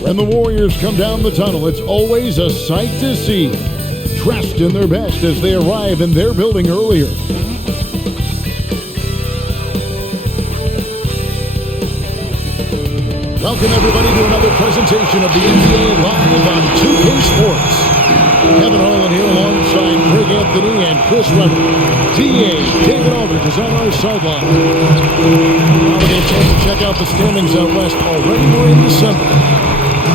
When the Warriors come down the tunnel, it's always a sight to see. Dressed in their best as they arrive in their building earlier. Welcome everybody to another presentation of the NBA Live on 2K Sports. Kevin Harlan here alongside Greg Anthony and Chris Webber. DA David Aldridge is on our sideline. Now we get a chance to check out the standings out west. Already we're in December.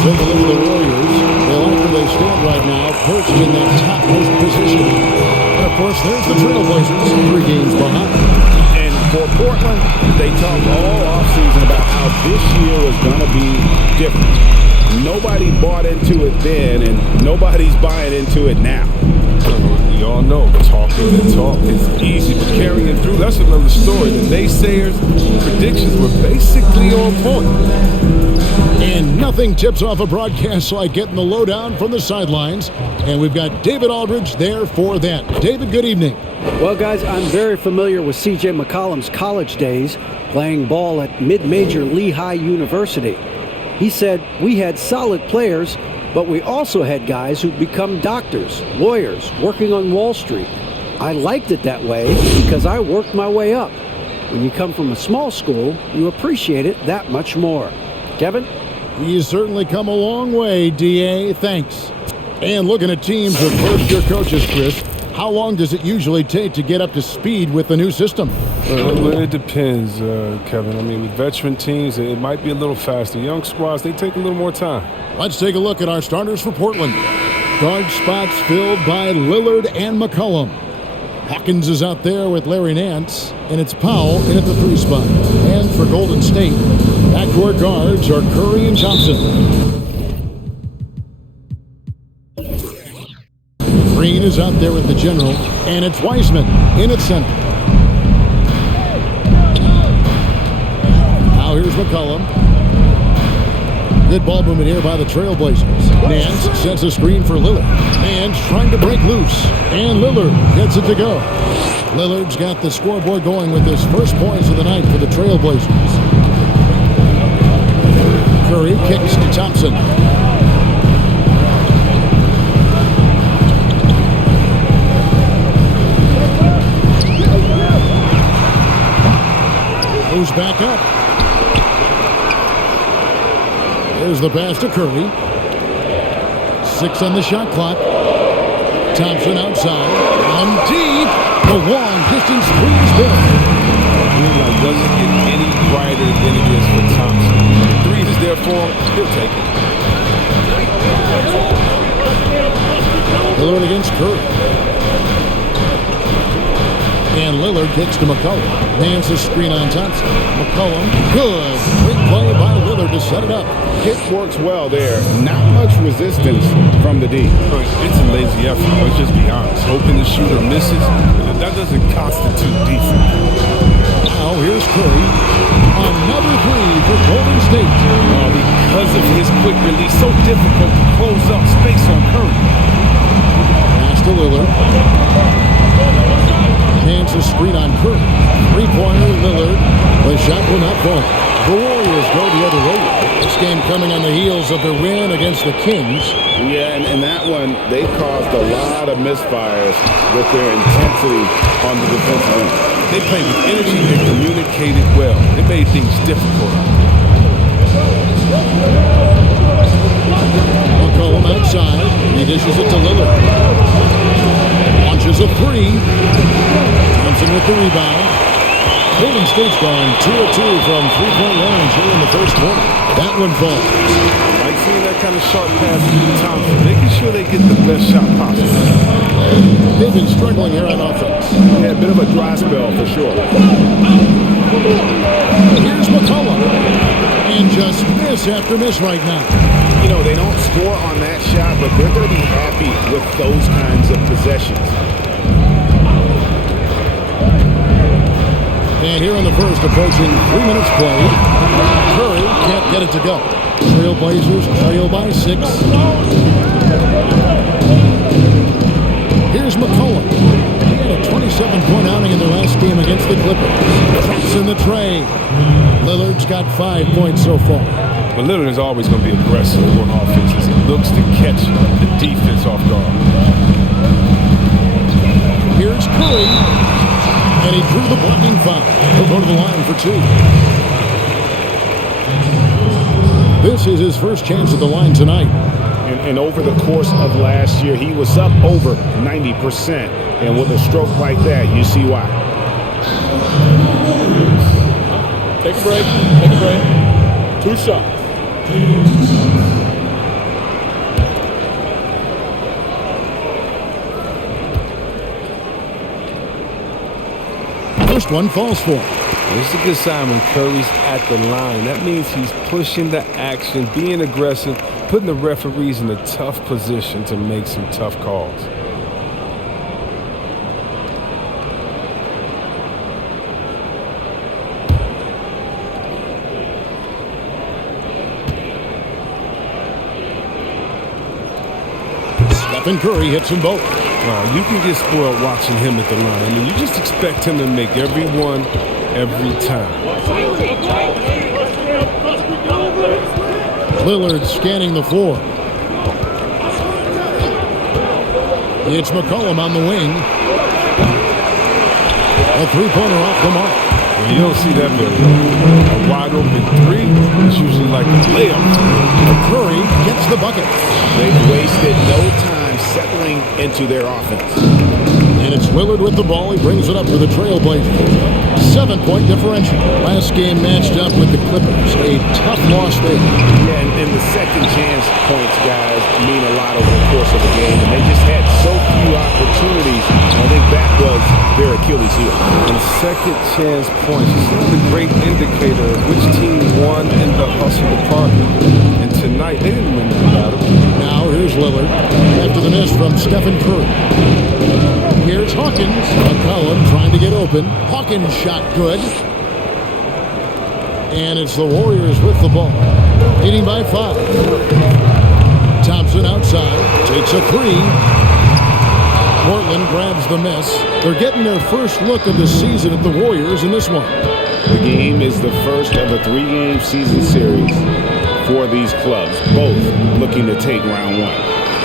Take a look at the Warriors. They like where they stand right now, perched in that topmost position. And of course, there's the Trailblazers, 3 games behind. And for Portland, they talked all offseason about how this year was going to be different. Nobody bought into it then, and nobody's buying into it now. You all know, talking the talk is easy, but carrying it through, that's another story. The naysayers' predictions were basically on point. And nothing tips off a broadcast like getting the lowdown from the sidelines. And we've got David Aldridge there for that. David, good evening. Well, guys, I'm very familiar with C.J. McCollum's college days, playing ball at mid-major Lehigh University. He said, we had solid players, but we also had guys who'd become doctors, lawyers, working on Wall Street. I liked it that way because I worked my way up. When you come from a small school, you appreciate it that much more. Kevin? You've certainly come a long way, D.A. Thanks. And looking at teams with first-year coaches, Chris, how long does it usually take to get up to speed with the new system? It depends, Kevin. I mean, with veteran teams, it might be a little faster. Young squads, they take a little more time. Let's take a look at our starters for Portland. Guard spots filled by Lillard and McCollum. Hawkins is out there with Larry Nance, and it's Powell in at the 3 spot. And for Golden State, backcourt guards are Curry and Thompson. Green is out there with the general, and it's Wiseman in at center. Now here's McCollum. Good ball movement here by the Trailblazers. Nance sends a screen for Lillard. Nance trying to break loose, and Lillard gets it to go. Lillard's got the scoreboard going with his first points of the night for the Trailblazers. Curry kicks to Thompson. Goes back up. There's the pass to Curry. 6 on the shot clock. Thompson outside. On deep. The long distance three is there. Moonlight doesn't get any brighter than it is for Thompson. The 3 is there for him. He'll take it. Lillard against Curry. And Lillard kicks to McCollum. Nance's screen on Thompson. McCollum, good. Quick play by Lillard to set it up. Kick works well there. Not much resistance from the D. It's a lazy effort. Let's just be honest. Hoping the shooter misses, that doesn't constitute defense. Now here's Curry. Another 3 for Golden State. Because of his quick release, so difficult to close up space on Curry. Pass to Lillard. Nance's screen on Curry. 3-pointer Lillard. The shot will not fall. The Warriors go the other way. This game coming on the heels of their win against the Kings. Yeah, and in that one, they caused a lot of misfires with their intensity on the defensive end. They played with energy and communicated well. They made things difficult. McCollum outside. He dishes it to Lillard. Launches a 3. Thompson with the rebound. Golden State's gone 2 of 2 from 3-point range here in the first quarter. That one falls. Like seeing that kind of sharp pass from Thompson, making sure they get the best shot possible. They've been struggling here on offense. Yeah, a bit of a dry spell for sure. Here's McCollum. And just miss after miss right now. You know, they don't score on that shot, but they're going to be happy with those kinds of possessions. And here in the first, approaching 3 minutes played. Curry can't get it to go. Trailblazers trail by 6. Here's McCollum. He had a 27-point outing in their last game against the Clippers. Traps in the tray. Lillard's got 5 points so far. But Lillard is always going to be aggressive on offense as he looks to catch the defense off guard. Here's Curry, and he drew the blocking foul. He'll go to the line for 2. This is his first chance at the line tonight. And over the course of last year, he was up over 90%. And with a stroke like that, you see why. Take a break. Take a break. 2 shots. First one falls for him. It's a good sign when Curry's at the line. That means he's pushing the action, being aggressive, putting the referees in a tough position to make some tough calls. Stephen Curry hits them both. You can get spoiled watching him at the line. I mean, you just expect him to make every one, every time. Lillard scanning the floor. It's McCollum on the wing. A three-pointer off the mark. Well, you don't see that very often. A wide open 3 is usually like a layup. Curry gets the bucket. They've wasted no time settling into their offense. And it's Lillard with the ball. He brings it up to the Trailblazers. 7-point differential. Last game matched up with the Clippers. A tough loss there. Yeah, and the second chance points, guys, mean a lot over the course of the game. And they just had so few opportunities. And I think that was their Achilles heel. And second chance points is a great indicator of which team won in the hustle department. And tonight, they didn't win the battle. Now here's Lillard. After the miss from Stephen Curry. Here's Hawkins. McCollum trying to get open. Hawkins shot good. And it's the Warriors with the ball. Leading by 5. Thompson outside. Takes a 3. Portland grabs the miss. They're getting their first look of the season at the Warriors in this one. The game is the first of a 3-game season series for these clubs, both looking to take round 1.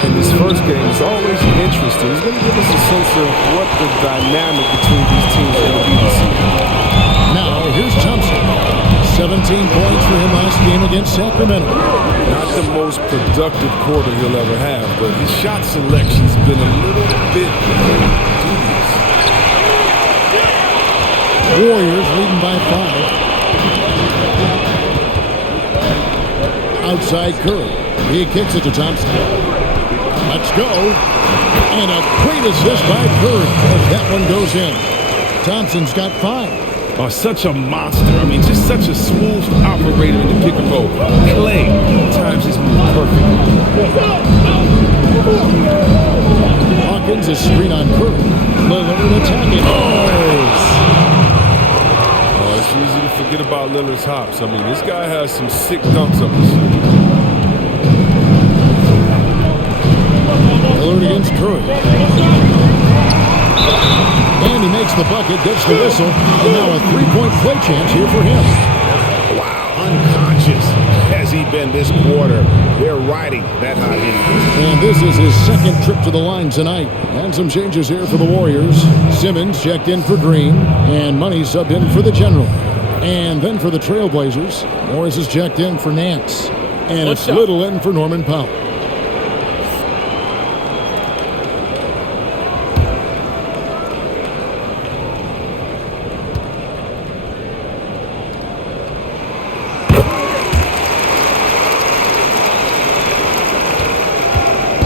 And this first game is always interesting. It's going to give us a sense of what the dynamic between these teams is going to be this season. Now, here's Thompson. 17 points for him last game against Sacramento. Not the most productive quarter he'll ever have, but his shot selection's been a little bit dubious. Warriors leading by 5. Outside Curry. He kicks it to Thompson. Let's go. And a great assist by Curry as that one goes in. Thompson's got 5. Oh, such a monster. I mean, just such a smooth operator in the pick and roll. Clay times his move perfectly. Hawkins is screen on Curry. Lillard attacking. Oh, it's easy to forget about Lillard's hops. I mean, this guy has some sick dunks up his sleeve. Lillard against Curry. And he makes the bucket, gets the whistle, and now a 3-point play chance here for him. Wow, unconscious has he been this quarter. They're riding that hot hand. And this is his second trip to the line tonight. And some changes here for the Warriors. Simmons checked in for Green, and Money subbed in for the General. And then for the Trailblazers, Morris is checked in for Nance. And it's Little in for Norman Powell.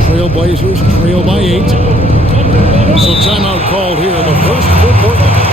Trailblazers trail by 8. So timeout called here. The first for Portland.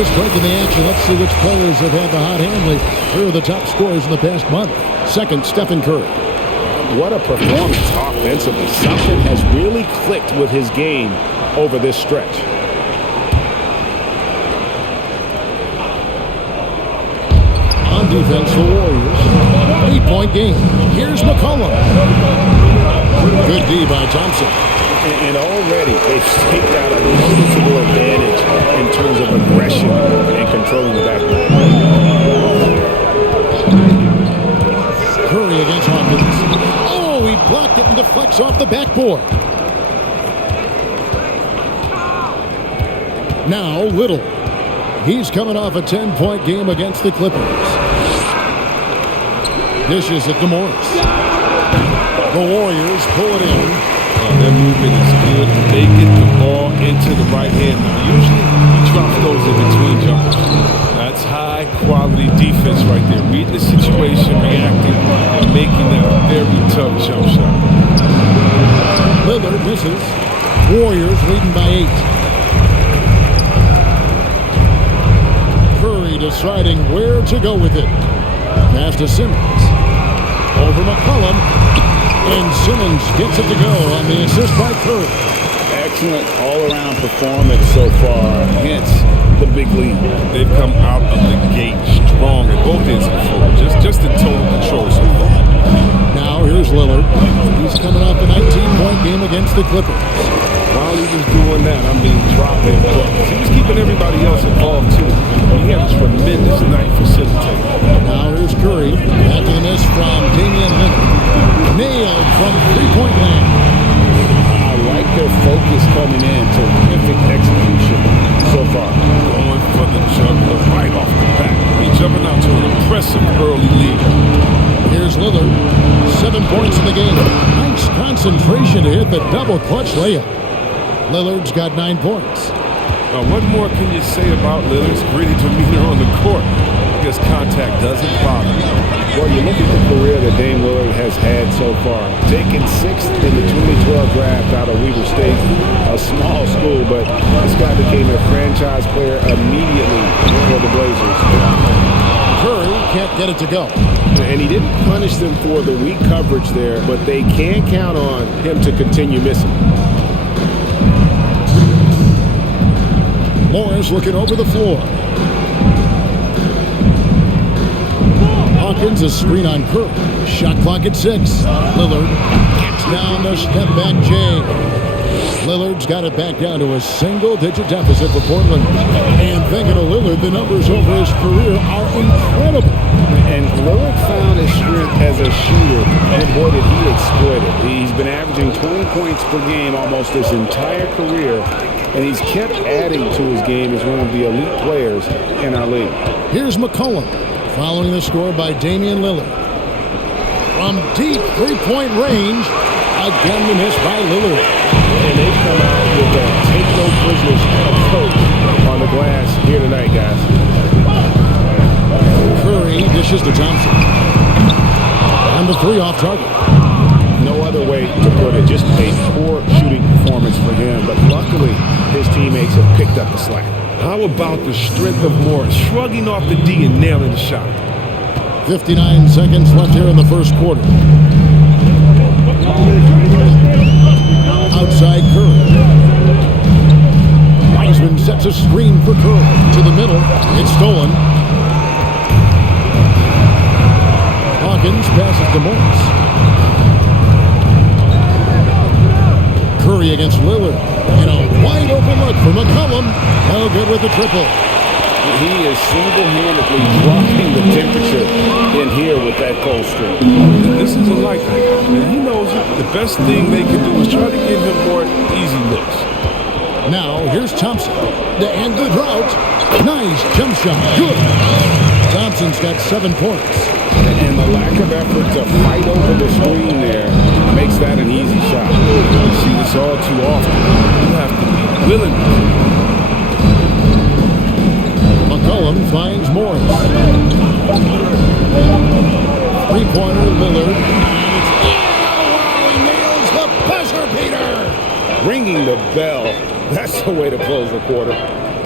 this break in the action, let's see which players have had the hot hand lately. Here are the top scorers in the past month. Second, Stephen Curry. What a performance offensively. Something has really clicked with his game over this stretch. On defense, the Warriors. 8-point game. Here's McCollum. Good D by Thompson. And already they've staked out a noticeable advantage in terms of aggression and controlling the backcourt. Curry against Hawkins. Oh, he blocked it and deflects off the backboard. Now Little. He's coming off a 10-point game against the Clippers. Dishes it to Morris. The Warriors pull it in. Their movement is good. They get the ball into the right hand. Now, usually, he drops those in between jumpers. That's high-quality defense right there. Read the situation, reacting, and making that a very tough jump shot. Lillard misses. Warriors leading by 8. Curry deciding where to go with it. Pass to Simmons. Over McCollum. And Simmons gets it to go on the assist by Curry. Excellent all-around performance so far against the big league. They've come out of the gate strong at both ends of the floor. Just in total control so far. Now here's Lillard. He's coming off a 19-point game against the Clippers. While he was doing that, dropping buckets. He was keeping everybody else involved, too. He had a tremendous night facilitating. Now here's Curry after the miss from Damian Lillard. Nailed from three-point land. I like their focus coming in. Terrific execution so far. Going for the juggler right off the bat. He's jumping out to an impressive early lead. Here's Lillard. 7 points in the game. Nice concentration to hit the double clutch layup. Lillard's got 9 points. What more can you say about Lillard's gritty demeanor on the court? I guess contact doesn't bother. Well, you look at the career that Dame Lillard has had so far. Taken 6th in the 2012 draft out of Weber State, a small school, but this guy became a franchise player immediately for the Blazers. Curry can't get it to go. And he didn't punish them for the weak coverage there, but they can count on him to continue missing. Morris looking over the floor. Hawkins a screen on Curry. Shot clock at 6. Lillard gets down the step back J. Lillard's got it back down to a single-digit deficit for Portland. And thinking of Lillard, the numbers over his career are incredible. And Lillard found his strength as a shooter, and boy, did he exploit it. He's been averaging 20 points per game almost his entire career, and he's kept adding to his game as one of the elite players in our league. Here's McCollum, following the score by Damian Lillard. From deep three-point range, again the miss by Lillard. And they've come out with a take-no-prisoners approach on the glass here tonight, guys. Curry dishes to Thompson. And the three off target. No other way to put it. Just a poor shooting performance for him. But luckily, his teammates have picked up the slack. How about the strength of Morris, shrugging off the D and nailing the shot? 59 seconds left here in the first quarter. Outside Curry. Wiseman sets a screen for Curry. To the middle. It's stolen. Hawkins passes to Morris. Curry against Lillard. And a wide open look for McCollum. No good with the triple. He is single-handedly dropping the temperature in here with that cold streak. This isn't like that. And he knows it. The best thing they can do is try to give him more easy looks. Now, here's Thompson to end the drought. Nice jump shot. Good. Thompson's got 7 points. And the lack of effort to fight over the screen there makes that an easy shot. You see this all too often. You have to be willing. McCollum finds Morris. Three-pointer, Lillard. He nails the buzzer beater. Ringing the bell. That's the way to close the quarter.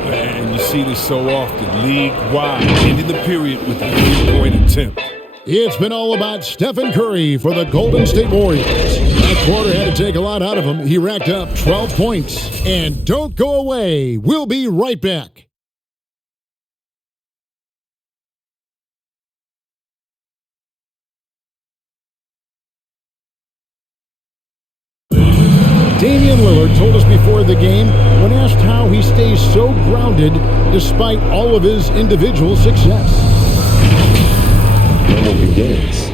And you see this so often, league-wide, ending the period with a 3-point attempt. It's been all about Stephen Curry for the Golden State Warriors. That quarter had to take a lot out of him. He racked up 12 points. And don't go away. We'll be right back. Damian Lillard told us before the game, when asked how he stays so grounded despite all of his individual success. Humble beginnings.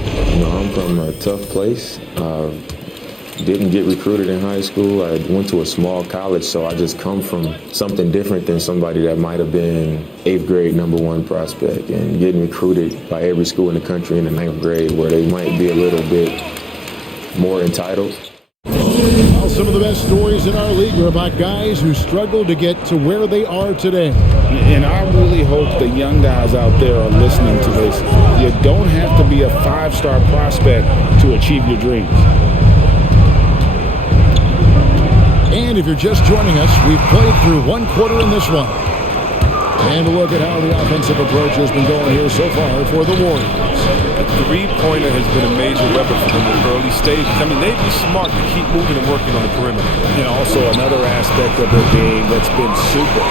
I'm from a tough place. Didn't get recruited in high school. I went to a small college, so I just come from something different than somebody that might have been 8th grade #1 prospect and getting recruited by every school in the country in the 9th grade where they might be a little bit more entitled. Well, some of the best stories in our league are about guys who struggled to get to where they are today. And I really hope the young guys out there are listening to this. You don't have to be a 5-star prospect to achieve your dreams. And if you're just joining us, we've played through one quarter in this one. And a look at how the offensive approach has been going here so far for the Warriors. The three-pointer has been a major weapon for them in the early stages. I mean, they'd be smart to keep moving and working on the perimeter. And also another aspect of their game that's been super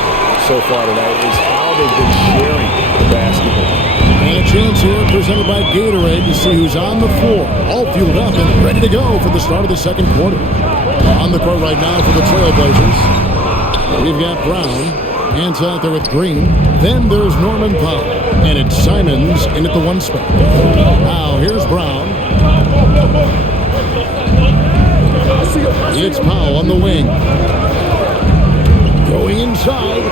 so far tonight is how they've been sharing the basketball. And a chance here presented by Gatorade to see who's on the floor. All fueled up and ready to go for the start of the second quarter. On the court right now for the Trailblazers, we've got Brown. Hands out there with Green. Then there's Norman Powell. And it's Simons in at the 1 spot. Now here's Brown. It's Powell on the wing. Going inside.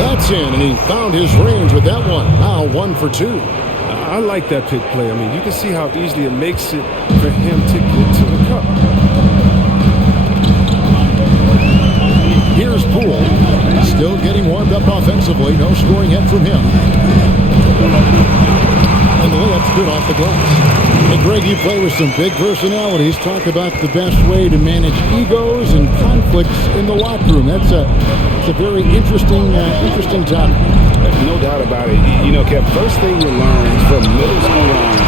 That's in. And he found his range with that one. Now 1 for 2. I like that pick play. I mean, you can see how easily it makes it for him to get to the cup. Here's Poole. Still getting warmed up offensively. No scoring yet from him. And the layup's good off the glass. And Greg, you play with some big personalities. Talk about the best way to manage egos and conflicts in the locker room. That's a very interesting topic. No doubt about it. You know, Kev, first thing you learn from middle school on,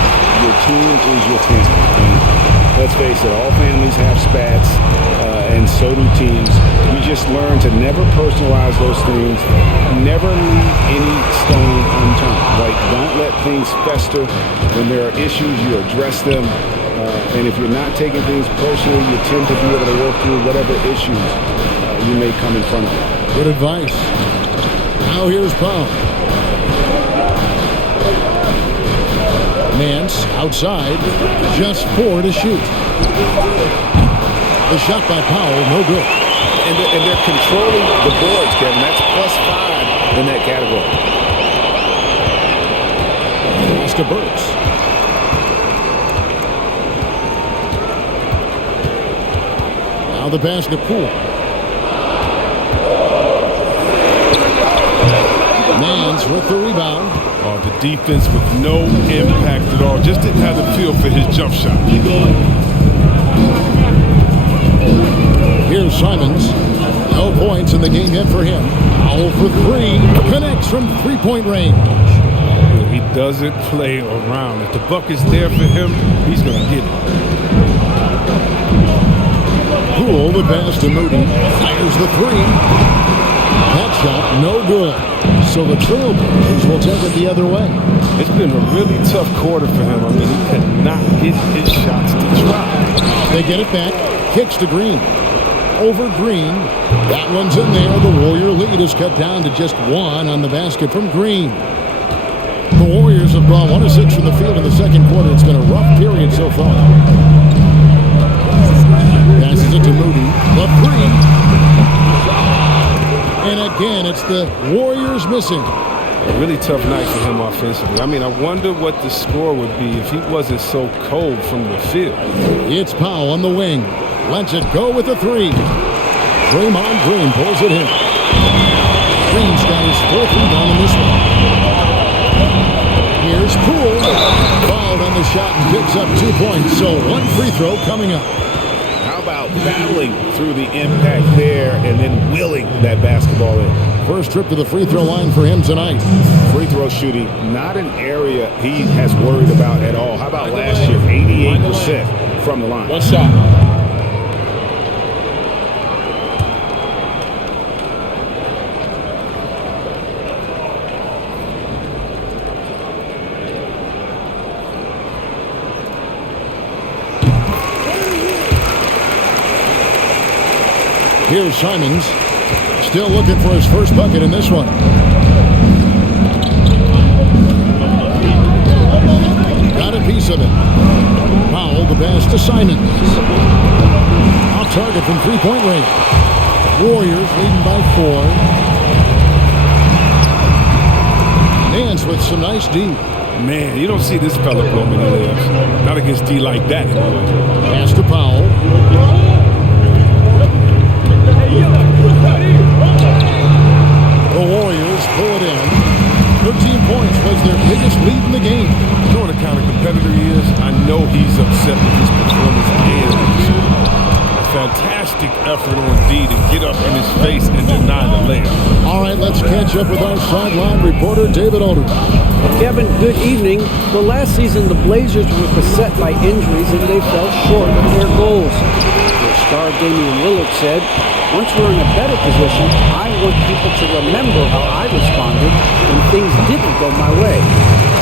your team is your family. And let's face it, all families have spats, and so do teams. You just learn to never personalize those things, never leave any stone unturned. Like, don't let things fester. When there are issues, you address them. And if you're not taking things personally, you tend to be able to work through whatever issues you may come in front of. Good advice. Now here's Powell. Nance outside, just 4 to shoot. The shot by Powell, no good. And they're controlling the boards, Kevin. That's +5 in that category. Pass to Burks. Now the pass to Poole. Nance with the rebound. Oh, the defense with no impact at all. Just didn't have the feel for his jump shot. Here's Simons. No points in the game yet for him. Powell for 3. Connects from 3-point range. He doesn't play around. If the buck is there for him, he's going to get it. Poole, the pass to Moody. Fires the 3. That shot, no good. So the Trailblazers will take it the other way. It's been a really tough quarter for him. I mean, he could not get his shots to try. They get it back. Kicks to Green. Over Green. That one's in there. The Warrior lead is cut down to just 1 on the basket from Green. The Warriors have gone 1 of 6 from the field in the second quarter. It's been a rough period so far. Passes it to Moody. The 3. And again, it's the Warriors missing. A really tough night for him offensively. I mean, I wonder what the score would be if he wasn't so cold from the field. It's Powell on the wing. Lets it go with the 3. Draymond Green pulls it in. Green's got his 4th rebound in this one. Here's Poole. Fouled on the shot and picks up 2 points. So 1 free throw coming up. How How about battling through the impact there and then willing that basketball in? First trip to the free throw line for him tonight. Free throw shooting, not an area he has worried about at all. How about last year? 88% from the line. One shot. Here's Simons, still looking for his first bucket in this one. Got a piece of it. Powell, the pass to Simons. Off target from three-point range. Warriors leading by 4. Nance with some nice D. Man, you don't see this fella blow many layups. Not against D like that, anyway. Pass to Powell. The Warriors pull it in. 13 points was their biggest lead in the game. You know what the kind of competitor he is? I know he's upset with his performance and a fantastic effort on D to get up in his face and deny the layup. All right, let's catch up with our sideline reporter, David Aldridge. Kevin, good evening. The last season, the Blazers were beset by injuries and they fell short of their goals. Their star Damian Lillard said, "Once we're in a better position, I want people to remember how I responded when things didn't go my way.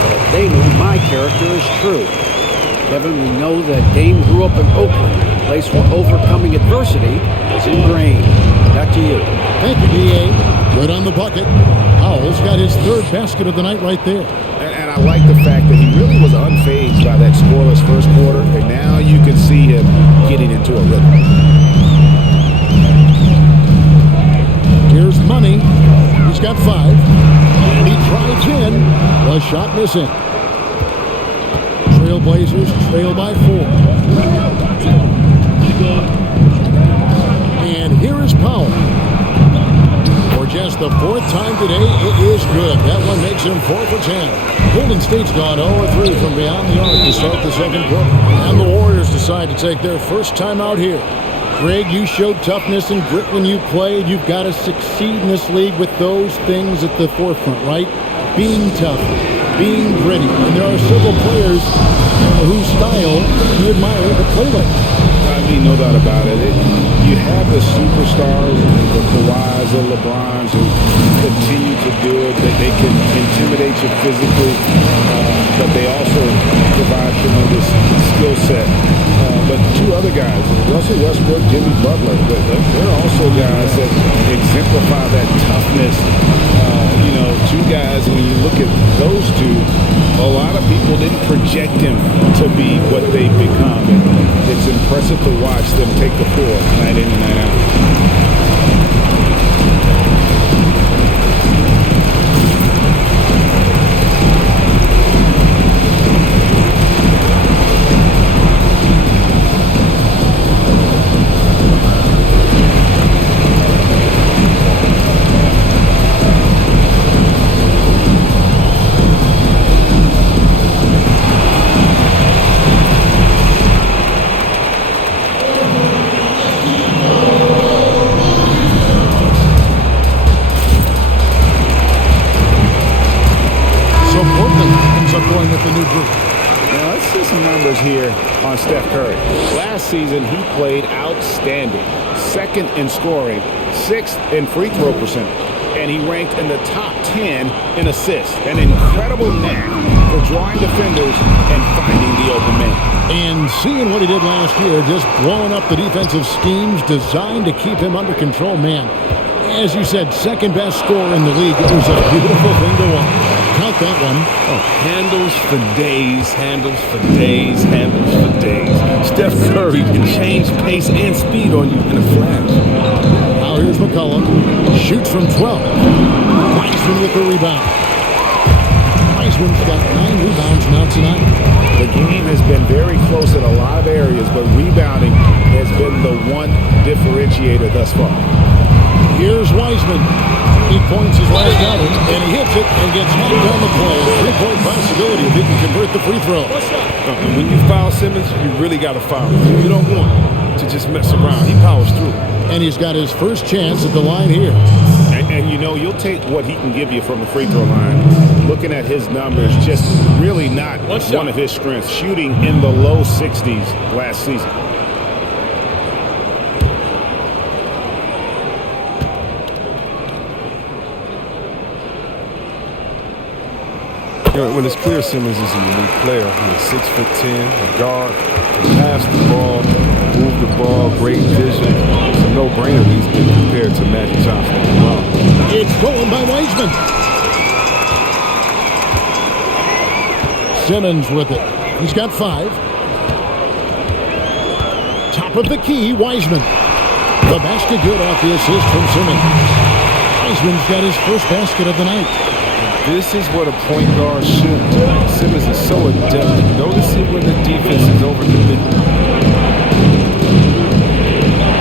But they know my character is true." Kevin, we know that Dame grew up in Oakland, a place where overcoming adversity is ingrained. Back to you. Thank you, D.A. Good on the bucket. Powell's got his third basket of the night right there. And I like the fact that he really was unfazed by that scoreless first quarter, and now you can see him getting into a rhythm. Here's Money. He's got 5. He drives in. The shot missing. Trailblazers trail by 4. And here is Powell. For just the 4th time today, it is good. That one makes him 4 for 10. Golden State's gone 0-3 from beyond the arc to start the second quarter. And the Warriors decide to take their first time out here. Greg, you showed toughness and grit when you played. You've got to succeed in this league with those things at the forefront, right? Being tough, being gritty. And there are several players whose style you admire to play like. I mean, no doubt about it. You have the superstars, the Kawhis, the LeBrons, who continue to do it. That they can intimidate you physically, but they also provide tremendous skill set. But 2 other guys, Russell Westbrook, Jimmy Butler, they're also guys that exemplify that toughness. 2 guys, when you look at those 2, a lot of people didn't project him to be what they've become. And it's impressive to watch them take the floor night in and night out. Here on Steph Curry. Last season, he played outstanding. 2nd in scoring, 6th in free throw percentage, and he ranked in the top 10 in assists. An incredible knack for drawing defenders and finding the open man. And seeing what he did last year, just blowing up the defensive schemes designed to keep him under control, man. As you said, 2nd best scorer in the league. It was a beautiful thing to watch. Count that one. Oh, handles for days, handles for days, handles for days. Steph Curry can change pace and speed on you in a flash. Now here's McCollum. Shoots from 12. Wiseman with the rebound. Wiseman's got 9 rebounds now tonight. The game has been very close in a lot of areas, but rebounding has been the one differentiator thus far. Here's Wiseman. He points his last outing, and he hits it and gets knocked down the play. A 3-point possibility if he can convert the free throw. When you foul Simmons, you really got to foul him. You don't want to doesn't just mess around. He powers through. And he's got his first chance at the line here. And you know, you'll take what he can give you from the free throw line. Looking at his numbers, just really not one of his strengths. Shooting in the low 60s last season. When it's clear Simmons is a unique player, he's 6'10", a guard, can pass the ball, move the ball, great vision. It's a no-brainer he's been compared to Magic Johnson. It's stolen by Wiseman. Simmons with it. He's got 5. Top of the key, Wiseman. The basket good off the assist from Simmons. Wiseman's got his first basket of the night. This is what a point guard should do. Simmons is so adept at noticing when the defense is overcommitted.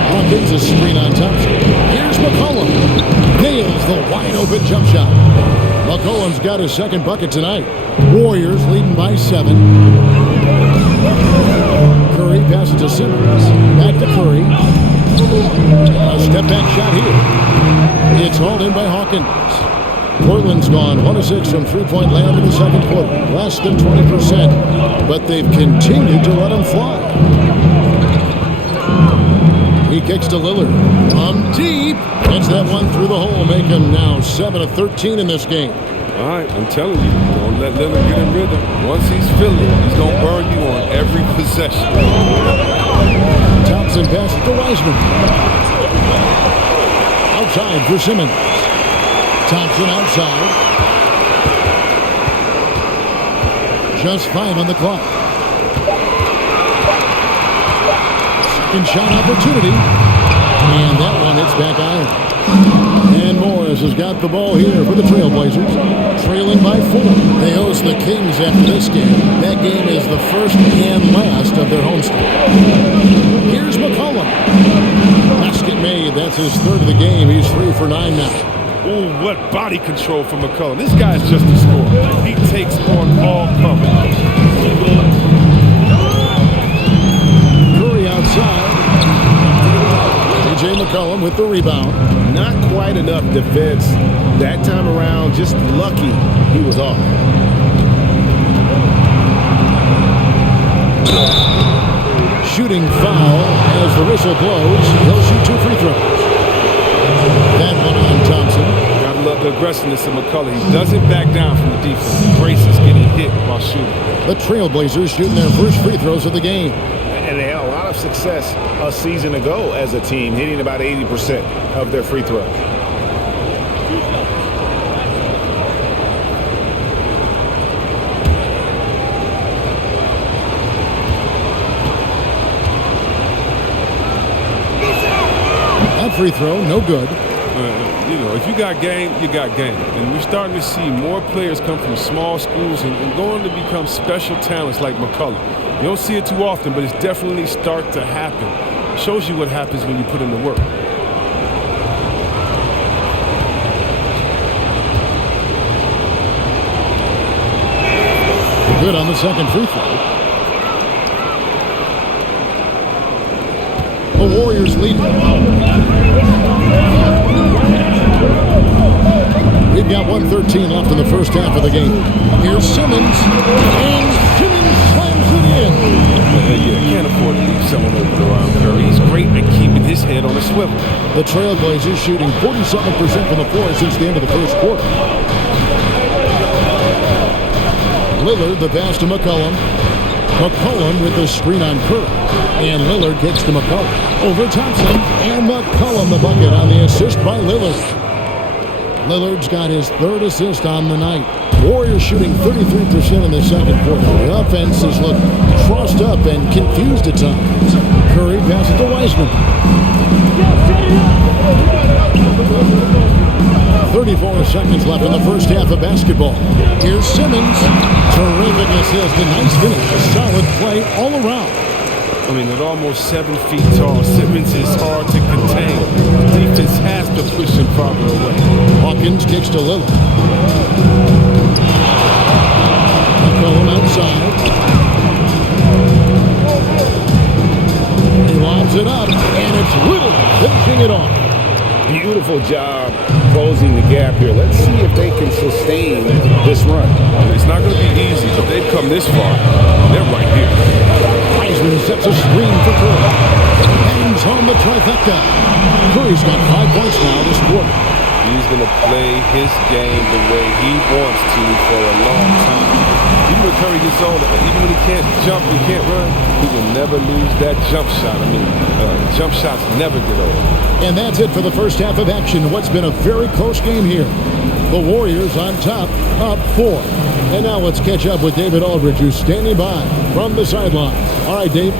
Hawkins a screen on Thompson. Here's McCollum. Nails the wide open jump shot. McCollum's got his second bucket tonight. Warriors leading by 7. Curry passes to Simmons. Back to Curry. A step back shot here. It's hauled in by Hawkins. Portland's gone 1 of 6 from three-point land in the second quarter. Less than 20%, but they've continued to let him fly. He kicks to Lillard. From deep. Gets that one through the hole, make him now 7 of 13 in this game. All right, I'm telling you, don't let Lillard get in rhythm. Once he's feeling it, he's going to burn you on every possession. Thompson passes to Wiseman. Outside for Simmons. Thompson outside. Just 5 on the clock. Second shot opportunity. And that one hits back iron. And Morris has got the ball here for the Trailblazers. Trailing by 4. They host the Kings after this game. That game is the first and last of their homestand. Here's McCollum. Basket made. That's his third of the game. He's 3 for 9 now. Ooh, what body control from McCollum. This guy's just a scorer. He takes on all coming. Curry outside. T.J. McCollum with the rebound. Not quite enough defense that time around. Just lucky he was off. Shooting foul as the whistle blows. He'll shoot 2 free throws. That one on Thompson. Gotta love the aggressiveness of McCollum. He doesn't back down from the defense. He braces getting hit while shooting. The Trailblazers shooting their first free throws of the game. And they had a lot of success a season ago as a team, hitting about 80% of their free throws. That free throw, no good. You know, if you got game, you got game. And we're starting to see more players come from small schools and going to become special talents like McCollum. You don't see it too often, but it's definitely starting to happen. Shows you what happens when you put in the work. Good on the second free throw. The Warriors lead. We've got 1:13 left in the first half of the game. Here's Simmons, and Simmons slams it in. Yeah, can't afford to leave someone open around Curry. He's great at keeping his head on a swivel. The Trailblazers shooting 47% from the floor since the end of the first quarter. Lillard, the pass to McCollum. McCollum with the screen on Curry. And Lillard kicks to McCollum. Over Thompson. And McCollum the bucket on the assist by Lillard. Lillard's got his third assist on the night. Warriors shooting 33% in the second quarter. The offense has looked crossed up and confused at times. Curry passes to Wiseman. 34 seconds left in the first half of basketball. Here's Simmons. Terrific assist and nice finish. Solid play all around. I mean, at almost 7 feet tall, Simmons is hard to contain. The defense has to push him farther away. Hawkins kicks to Lillard. McCollum outside. He lobs it up. Little finishing it off. Beautiful job closing the gap here. Let's see if they can sustain this run. It's not going to be easy, but they've come this far. They're right here. Wiseman sets a screen for Curry. Hangs home the trifecta. Curry's got 5 points now this quarter. He's going to play his game the way he wants to for a long time. Even when Curry gets older, even when he can't jump, he can't run, he will never lose that jump shot. I mean, jump shots never get old. And that's it for the first half of action. What's been a very close game here. The Warriors on top, up 4. And now let's catch up with David Aldridge, who's standing by from the sideline. All right, Dave.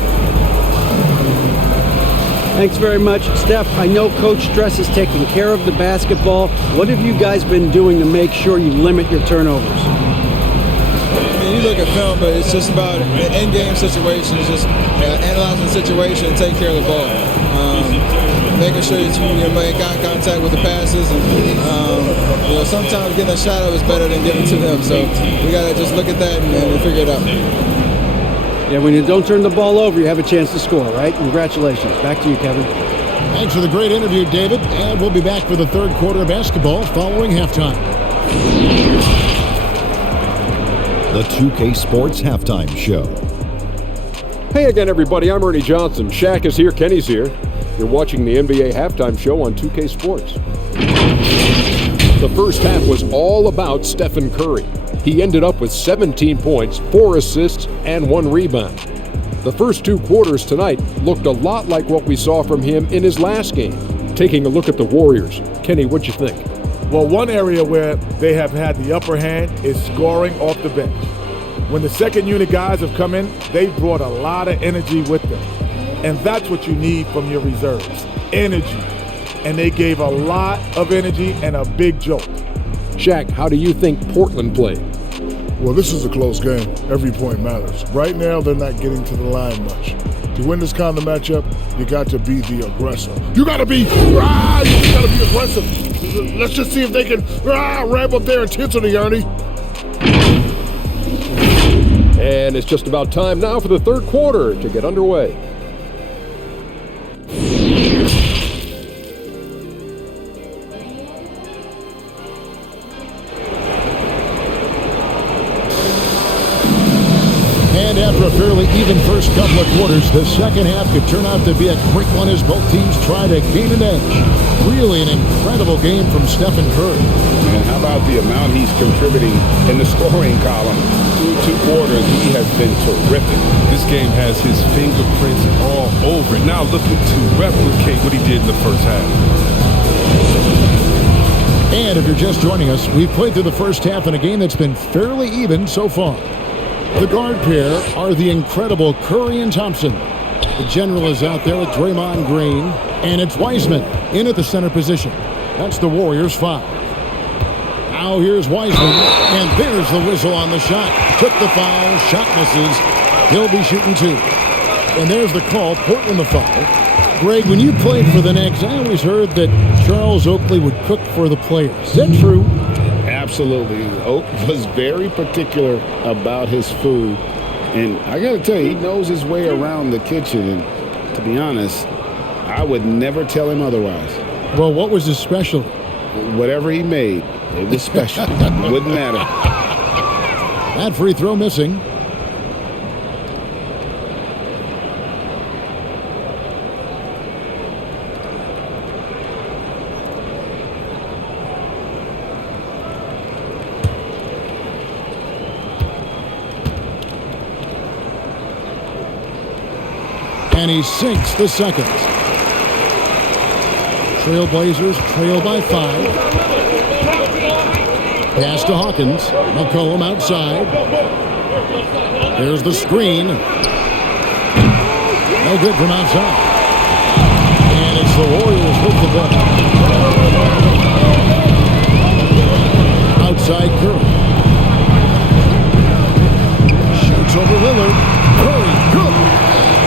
Thanks very much, Steph. I know Coach Stress is taking care of the basketball. What have you guys been doing to make sure you limit your turnovers? I mean, you look at film, but it's just about in-game situations, just analyzing the situation and take care of the ball. Making sure that you make eye contact with the passes, and sometimes getting a shot up is better than giving to them. So we got to just look at that and figure it out. Yeah, when you don't turn the ball over, you have a chance to score, right? Congratulations. Back to you, Kevin. Thanks for the great interview, David. And we'll be back for the third quarter of basketball following halftime. The 2K Sports Halftime Show. Hey again, everybody. I'm Ernie Johnson. Shaq is here. Kenny's here. You're watching the NBA Halftime Show on 2K Sports. The first half was all about Stephen Curry. He ended up with 17 points, 4 assists, and 1 rebound. The first 2 quarters tonight looked a lot like what we saw from him in his last game. Taking a look at the Warriors. Kenny, what'd you think? Well, one area where they have had the upper hand is scoring off the bench. When the second unit guys have come in, they've brought a lot of energy with them. And that's what you need from your reserves, energy. And they gave a lot of energy and a big jolt. Shaq, how do you think Portland played? Well, this is a close game. Every point matters. Right now, they're not getting to the line much. To win this kind of matchup, you got to be the aggressor. You got to be, you got to be aggressive. Let's just see if they can ramp up their intensity, Ernie. And it's just about time now for the third quarter to get underway. And after a fairly even first couple of quarters, the second half could turn out to be a quick one as both teams try to gain an edge. Really an incredible game from Stephen Curry. And how about the amount he's contributing in the scoring column? Through 2 quarters, he has been terrific. This game has his fingerprints all over it. Now looking to replicate what he did in the first half. And if you're just joining us, we've played through the first half in a game that's been fairly even so far. The guard pair are the incredible Curry and Thompson. The general is out there with Draymond Green, and it's Wiseman in at the center position. That's the Warriors' 5. Now here's Wiseman, and there's the whistle on the shot. Took the foul, shot misses. He'll be shooting 2. And there's the call, Portland the foul. Greg, when you played for the Knicks, I always heard that Charles Oakley would cook for the players. Is that true? Absolutely. Oak was very particular about his food. And I got to tell you, he knows his way around the kitchen. And to be honest, I would never tell him otherwise. Well, what was his specialty? Whatever he made, it was special. Wouldn't matter. That free throw missing. And he sinks the second. Trailblazers trail by 5. Pass to Hawkins. McCollum outside. There's the screen. No good from outside. And it's the Warriors with the ball. Outside Curry. Shoots over Lillard. Curry, good.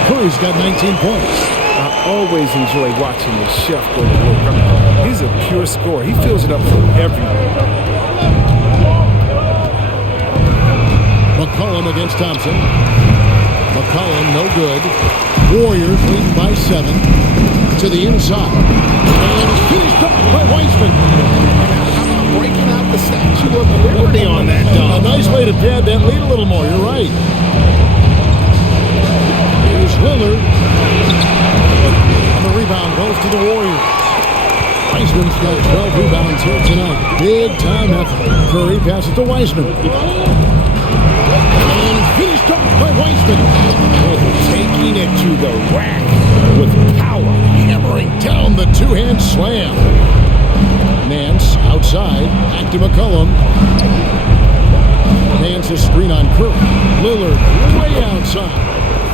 Curry's got 19 points. I always enjoy watching the chef go to work. I mean, he's a pure scorer. He fills it up for everyone. McCollum against Thompson. McCollum, no good. Warriors leading by 7 to the inside. And it's finished up by Weissman. How about breaking out the Statue of Liberty on that A dunk? nice way to pad that lead a little more. You're right. Here's Lillard. And the rebound goes to the Warriors. Weissman's got 12 rebounds here tonight. Big time effort. Curry passes to Weissman. And finished off by Weissman. Taking it to the rack with power. Hammering down the two-hand slam. Nance outside. Back to McCollum. Nance's screen on Curry. Lillard way outside.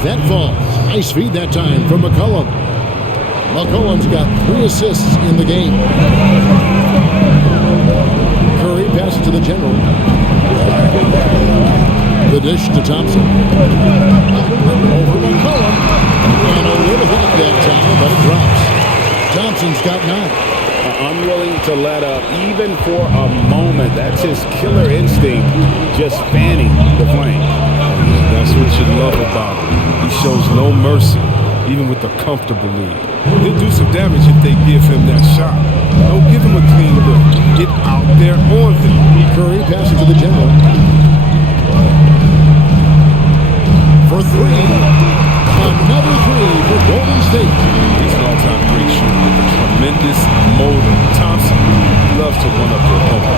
That falls. Nice feed that time from McCollum. McCollum's got 3 assists in the game. Curry passes to the general. The dish to Thompson. Over McCollum. And a little hit that time, but it drops. Thompson's got 9. Unwilling to let up even for a moment. That's his killer instinct, just fanning the flame. That's what you love about him. He shows no mercy, even with a comfortable lead. He'll do some damage if they give him that shot. Don't give him a clean look. Get out there on him. Curry passes to the general. For 3. Another 3 for Golden State. He's an all-time great shooter with a tremendous motor. Thompson loves to run up the opponent.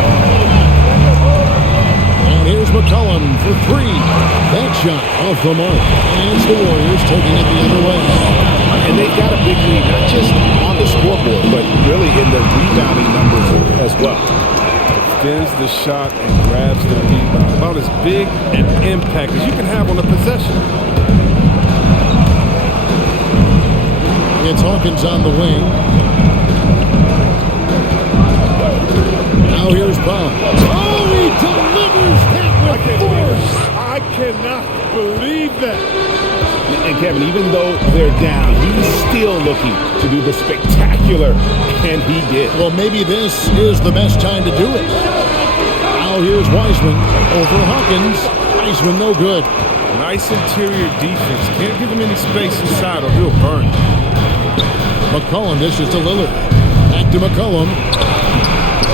And here's McCollum for 3. That shot off the mark. And it's the Warriors taking it the other way. And they've got a big lead, not just on the scoreboard, but really in the rebounding numbers as well. Defends the shot and grabs the rebound. About as big an impact as you can have on a possession. It's Hawkins on the wing. Now here's Brown. Oh, he delivers that with force. I cannot believe that. And Kevin, even though they're down, he's still looking to do the spectacular, and he did. Well, maybe this is the best time to do it. Now here's Weissman over Hawkins. Weissman no good. Nice interior defense. Can't give him any space inside or he'll burn. McCollum dishes to Lillard. Back to McCollum.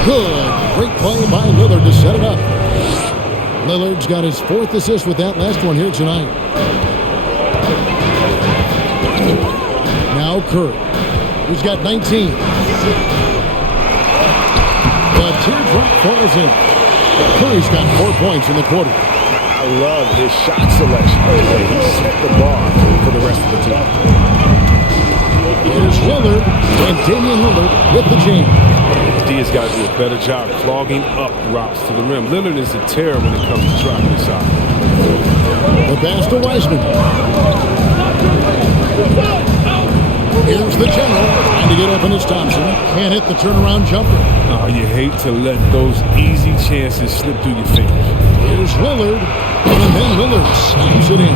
Good. Great play by Lillard to set it up. Lillard's got his 4th assist with that last one here tonight. Now Curry. He's got 19. The teardrop falls in. Curry's got 4 points in the quarter. I love his shot selection. He set the bar for the rest of the team. Here's Lillard, and Damian Lillard with the jam. D has got to do a better job clogging up routes to the rim. Lillard is a terror when it comes to driving this out. The pass to Weissman. Here's the general, trying to get open is Thompson. Can't hit the turnaround jumper. Oh, you hate to let those easy chances slip through your fingers. Here's Lillard, and then Lillard slams it in.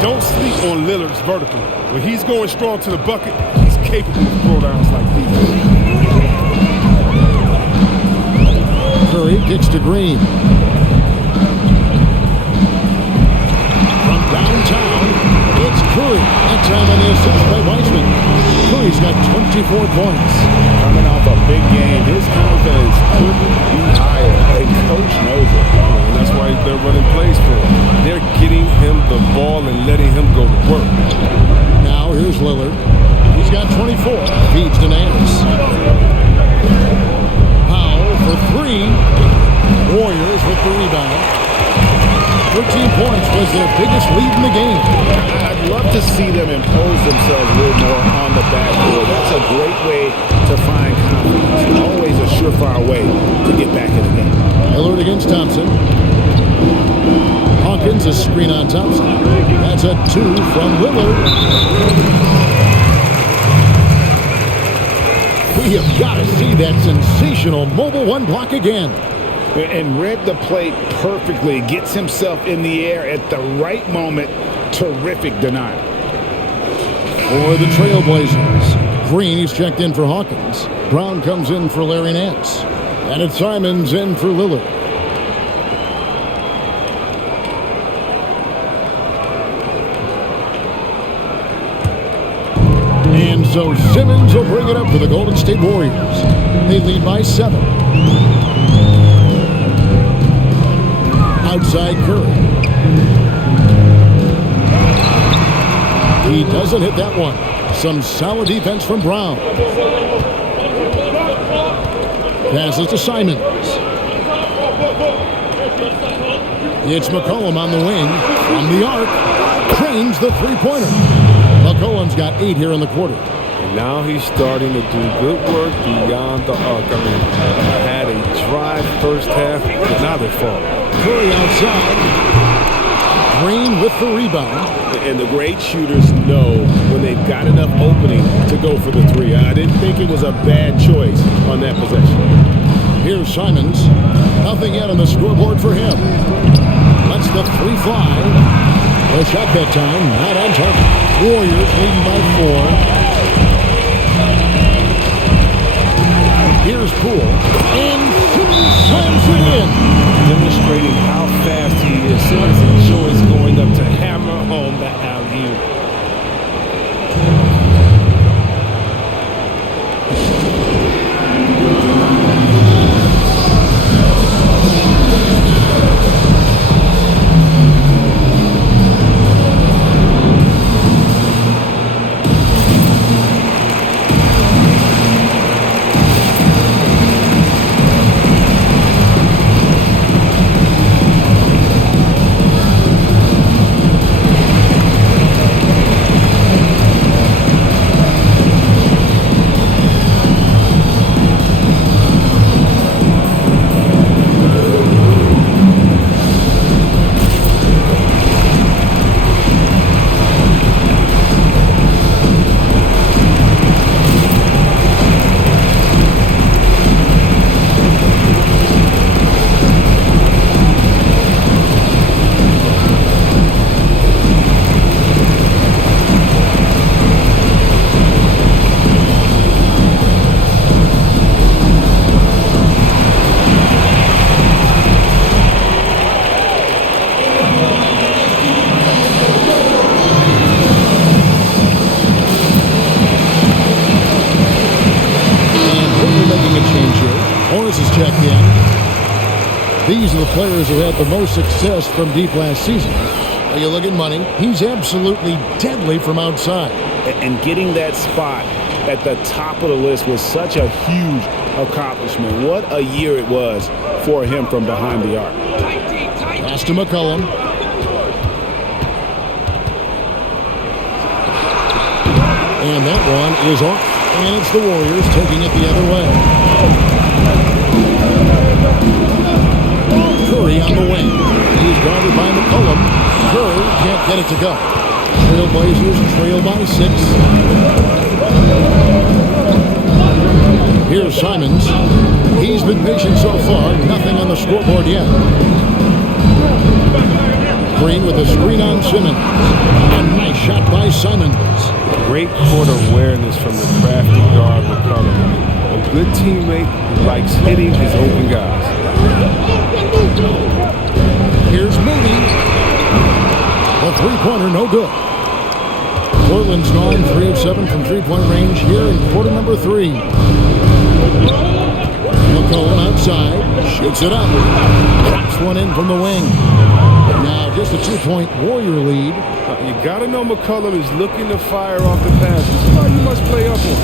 Don't sleep on Lillard's vertical. When he's going strong to the bucket, he's capable of throwdowns like these. Curry kicks to Green. From downtown, it's Curry. That time on the assist by Weissman. Curry's got 24 points. Coming off a big game, his confidence couldn't be higher. And coach knows it. And that's why they're running plays for him. They're getting him the ball and letting him go to work. Now here's Lillard. He's got 24. Feeds to Nance. Powell for 3. Warriors with the rebound. 13 points was their biggest lead in the game. I'd love to see them impose themselves a little more on the backboard. That's a great way to find confidence. Always a surefire way to get back in the game. Lillard against Thompson. Hawkins, a screen on Thompson. That's a 2 from Lillard. We have got to see that sensational mobile 1 block again. And read the plate perfectly. Gets himself in the air at the right moment. Terrific denial. For the Trailblazers, Green, he's checked in for Hawkins. Brown comes in for Larry Nance. And it's Simons in for Lillard. So Simmons will bring it up for the Golden State Warriors. They lead by 7. Outside Curry. He doesn't hit that one. Some solid defense from Brown. Passes to Simons. It's McCollum on the wing. From the arc. Cranes the three-pointer. McCollum's got 8 here in the quarter. And now he's starting to do good work beyond the arc. I mean, had a drive first half, but now they're falling. Curry outside. Green with the rebound. And the great shooters know when they've got enough opening to go for the three. I didn't think it was a bad choice on that possession. Here's Simons. Nothing yet on the scoreboard for him. Lets the three fly. The shot that time, not on target. Warriors leading by 4. Here's Poole. And Simmons slams it in. Demonstrating how fast he is. Simmons enjoys going up to hammer home the alley-oop. These are the players who had the most success from deep last season. When you look at Money, he's absolutely deadly from outside. And getting that spot at the top of the list was such a huge accomplishment. What a year it was for him from behind the arc. Pass to McCollum. And that one is off. And it's the Warriors taking it the other way. Curry on the wing. He's guarded by McCollum. Curry can't get it to go. Trailblazers trail by 6. Here's Simons. He's been patient so far. Nothing on the scoreboard yet. Green with a screen on Simmons. A nice shot by Simons. Great court awareness from the crafty guard McCollum. A good teammate who likes hitting his open guys. Here's Moody. The three-pointer, no good. Portland's gone 3 of 7 from three-point range here in quarter number 3. McCollum outside, shoots it up. Drops one in from the wing. Now just a 2-point Warrior lead. You got to know McCollum is looking to fire off the pass. This is why you must play up on.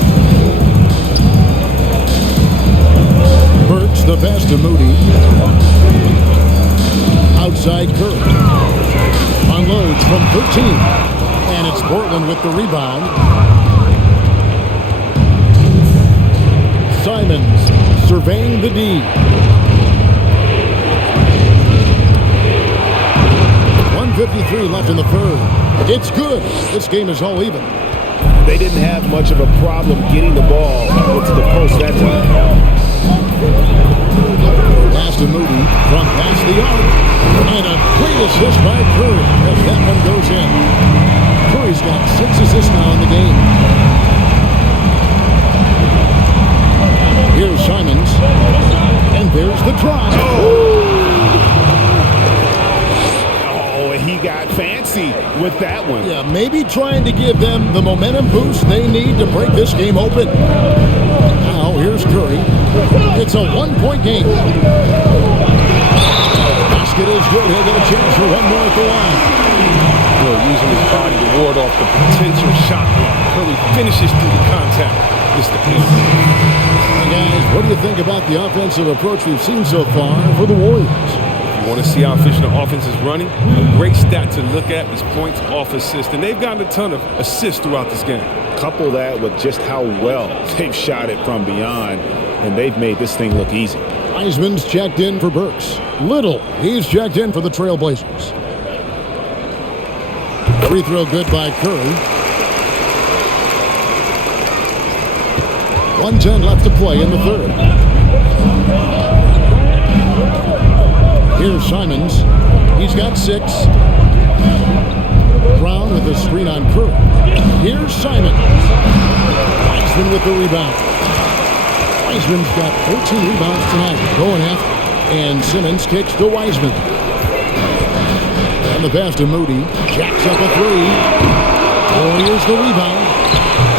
Burks the pass to Moody. Outside Curry. Unloads from 13. And it's Portland with the rebound. Simons surveying the D. 1:53 left in the third. It's good. This game is all even. They didn't have much of a problem getting the ball into the post that time. Pass to Moody from past the arc. And a great assist by Curry as that one goes in. Curry's got 6 assists now in the game. Here's Simons. And there's the try. Oh, and he got fancy with that one. Yeah, maybe trying to give them the momentum boost they need to break this game open. Now, here's Curry. It's a one-point game. Basket is good. He'll get a chance for one more at the line. Using his body to ward off the potential shot block. Curry finishes through the contact. It's the end. Hey guys, what do you think about the offensive approach we've seen so far for the Warriors? If you want to see how efficient the offense is running, a great stat to look at is points off assist. And they've gotten a ton of assists throughout this game. Couple that with just how well they've shot it from beyond, and they've made this thing look easy. Wiseman's checked in for Burks. Little, he's checked in for the Trailblazers. Free throw good by Curry. 1:10 left to play in the third. Here's Simons. He's got 6. Brown with a screen on Curry. Here's Simons. Wiseman with the rebound. Wiseman's got 14 rebounds tonight. Going after. And Simmons kicks to Wiseman. And the pass to Moody. Jacks up a 3. Warriors the rebound.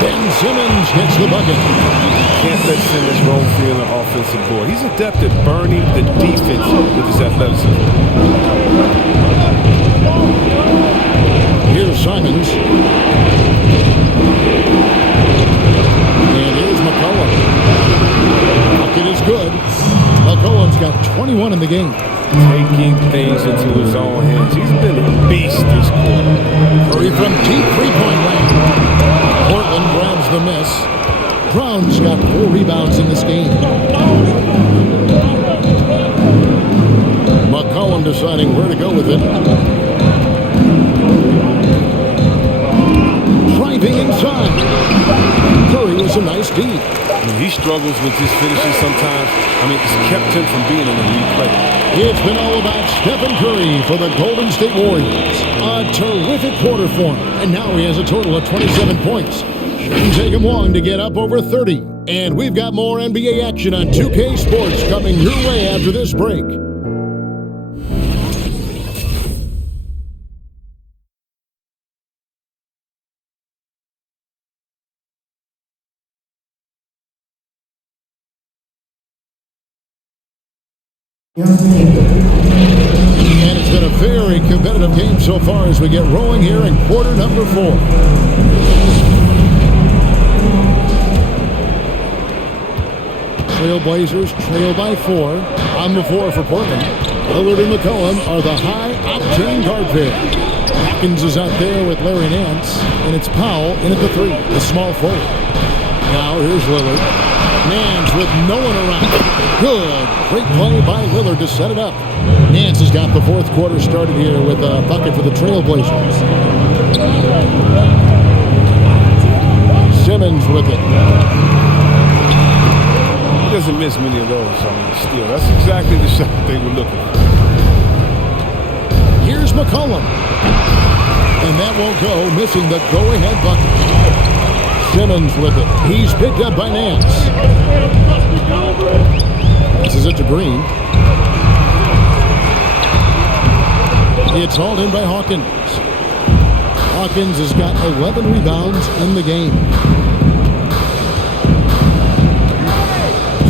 Ben Simmons gets the bucket. Can't let Simmons roam free on the offensive board. He's adept at burning the defense with his athleticism. Here's Simons. And here's McCollum. Bucket is good. McCollum's got 21 in the game. Taking things into his own hands. He's been a beast this quarter. Curry from deep three-point range. Portland grabs the miss. Brown's got 4 rebounds in this game. McCollum deciding where to go with it. Driving inside. Curry was a nice D. He struggles with his finishing sometimes. It's kept him from being an elite player. It's been all about Stephen Curry for the Golden State Warriors. A terrific quarter for him. And now he has a total of 27 points. Shouldn't take him long to get up over 30. And we've got more NBA action on 2K Sports coming your way after this break. And it's been a very competitive game so far as we get rolling here in quarter number 4. Trailblazers trail by 4. On the floor for Portland. Lillard and McCollum are the high-octane guard pair. Hawkins is out there with Larry Nance, and it's Powell in at the 3, the small forward. Now here's Lillard. Nance with no one around. Good. Great play by Lillard to set it up. Nance has got the fourth quarter started here with a bucket for the Trailblazers. Simmons with it. He doesn't miss many of those on the steal. That's exactly the shot they were looking for. Here's McCollum. And that won't go, missing the go-ahead bucket. Simmons with it. He's picked up by Nance. This is it to Green. It's hauled in by Hawkins. Hawkins has got 11 rebounds in the game.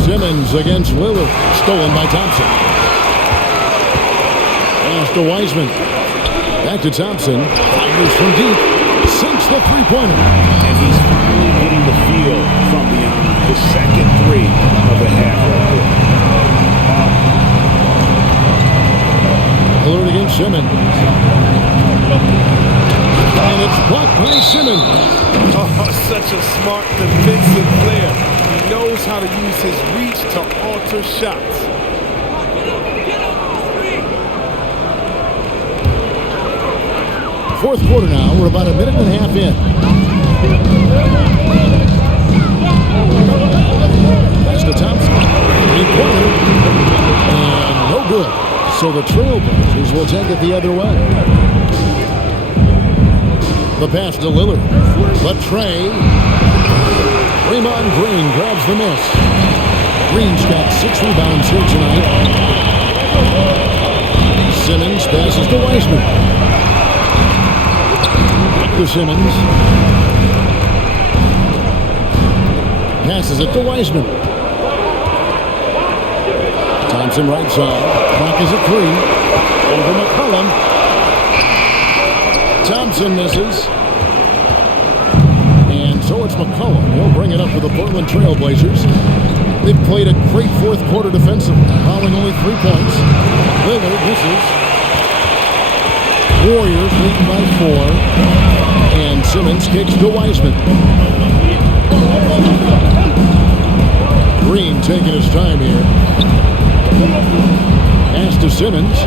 Simmons against Lillard. Stolen by Thompson. Pass to Wiseman. Back to Thompson. Fires from deep. Sinks the three-pointer. And he's finally getting the feel from beyond. His second 3 of the half right there. Lillard against Simmons. And it's blocked by Simmons. Oh, such a smart defensive player. He knows how to use his reach to alter shots. Fourth quarter now. We're about a minute and a half in. Pass to Thompson. Three-pointer. And no good. So the Trailblazers will take it the other way. The pass to Lillard. But Trey. Draymond Green grabs the miss. Green's got 6 rebounds here tonight. Simmons passes to Wiseman. to Simmons. Passes it to Wiseman. Thompson right side. Clock is at 3. Over McCollum. Thompson misses. And so it's McCollum. He'll bring it up for the Portland Trailblazers. They've played a great fourth quarter defensively, allowing only 3 points. Lillard misses. Warriors lead by 4. And Simmons kicks to Wiseman. Green taking his time here. Pass to Simmons.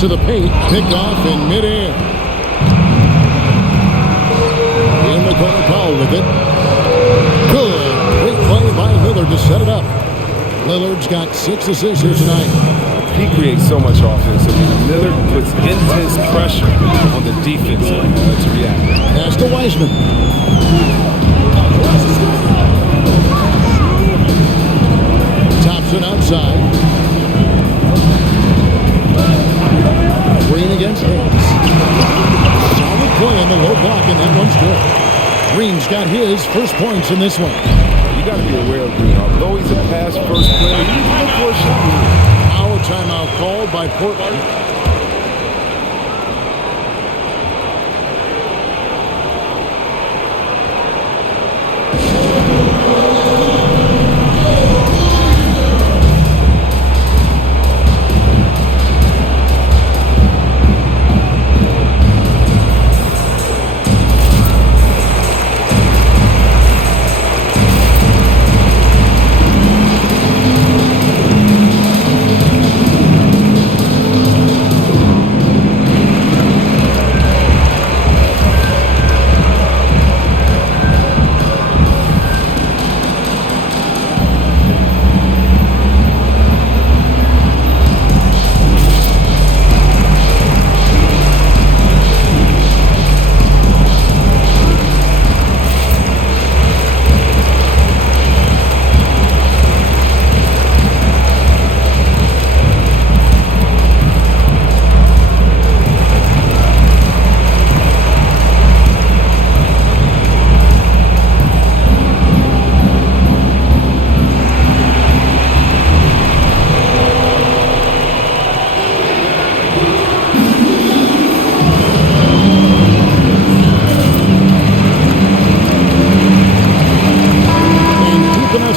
To the paint. Picked off in midair. In the corner, Powell with it. Good. Great play by Lillard to set it up. Lillard's got 6 assists here tonight. He creates so much offense. I mean, Lillard puts intense pressure on the defense to react. Pass to Wiseman. Thompson outside. Green against Hayes. Solid play on the low block, and that one's good. Green's got his first points in this one. You got to be aware of Green. Although he's a pass-first player, you need to look for a shot. Now a timeout called by Portland.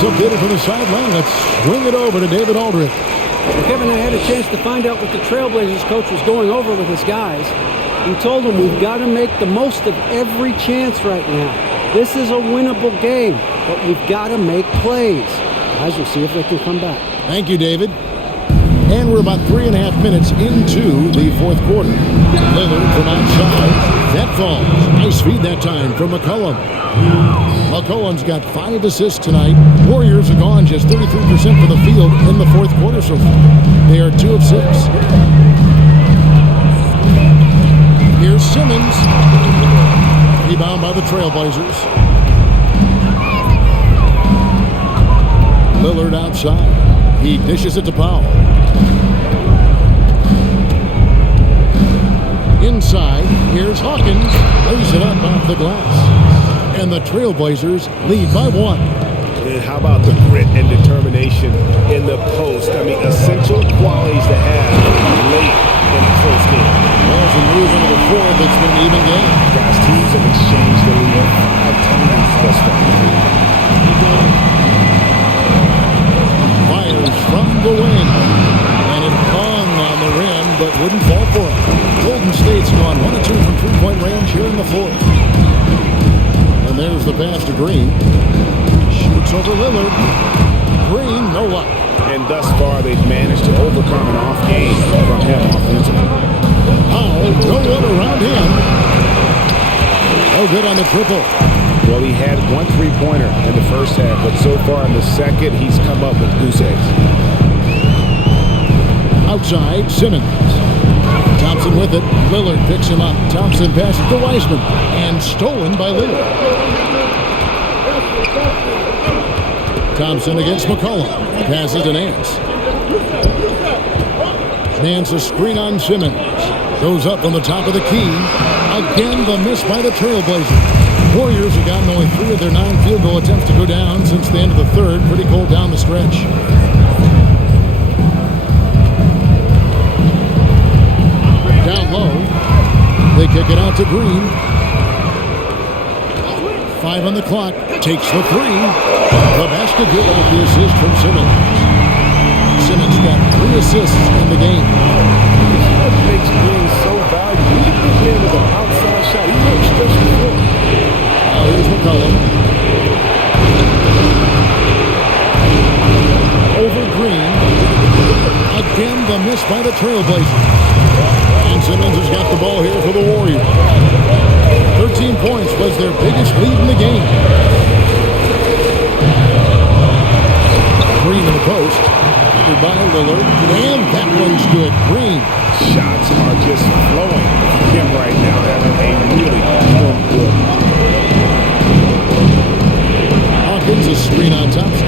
Updated from the sideline. Let's swing it over to David Aldridge. Well, Kevin, I had a chance to find out what the Trailblazers coach was going over with his guys. He told them we've got to make the most of every chance right now. This is a winnable game, but we've got to make plays. Guys, we'll see if they can come back. Thank you, David. And we're about 3.5 minutes into the fourth quarter. Lillard from outside. That falls. Nice feed that time from McCollum. McCollum's got 5 assists tonight. Warriors are gone just 33% from the field in the fourth quarter so far. They are 2 of 6. Here's Simmons. Rebound by the Trailblazers. Lillard outside. He dishes it to Powell. Inside, here's Hawkins. Lays it up off the glass. And the Trailblazers lead by 1. And how about the grit and determination in the post? I mean, essential qualities to have late in a close game. Well, as we move into the fourth, it's been an even game. Guys, teams have exchanged the lead 5 times thus far. Fires from the wing. And it hung on the rim, but wouldn't fall for it. Golden State's gone 1 of 2 from three-point range here in the fourth. And there's the pass to Green. Shoots over Lillard. Green, no luck. And thus far, they've managed to overcome an off game from him offensively. Powell, no one around him. No good on the triple. Well, he had 1 3-pointer in the first half, but so far in the second, he's come up with goose eggs. Outside, Simmons. Thompson with it. Lillard picks him up. Thompson passes to Wiseman. And stolen by Lillard. Thompson against McCollum. Passes to Nance. Nance a screen on Simmons. Goes up on the top of the key. Again, the miss by the Trailblazers. Warriors have gotten only 3 of their 9 field goal attempts to go down since the end of the third. Pretty cold down the stretch. Down low. They kick it out to Green. 5 on the clock. Takes the 3. The basket good off the assist from Simmons. Simmons got 3 assists in the game. What makes Green so valuable? He's a big man with an outside shot. He never stretches the floor. Now here's McCollum. Over Green. Again, the miss by the Trailblazers. And Simmons has got the ball here for the Warriors. 13 points was their biggest lead in the game. Green in the post. Covered by Lillard. And that one's good. Green. Shots are just flowing. Him right now having a really strong good. Hawkins a screen on Thompson.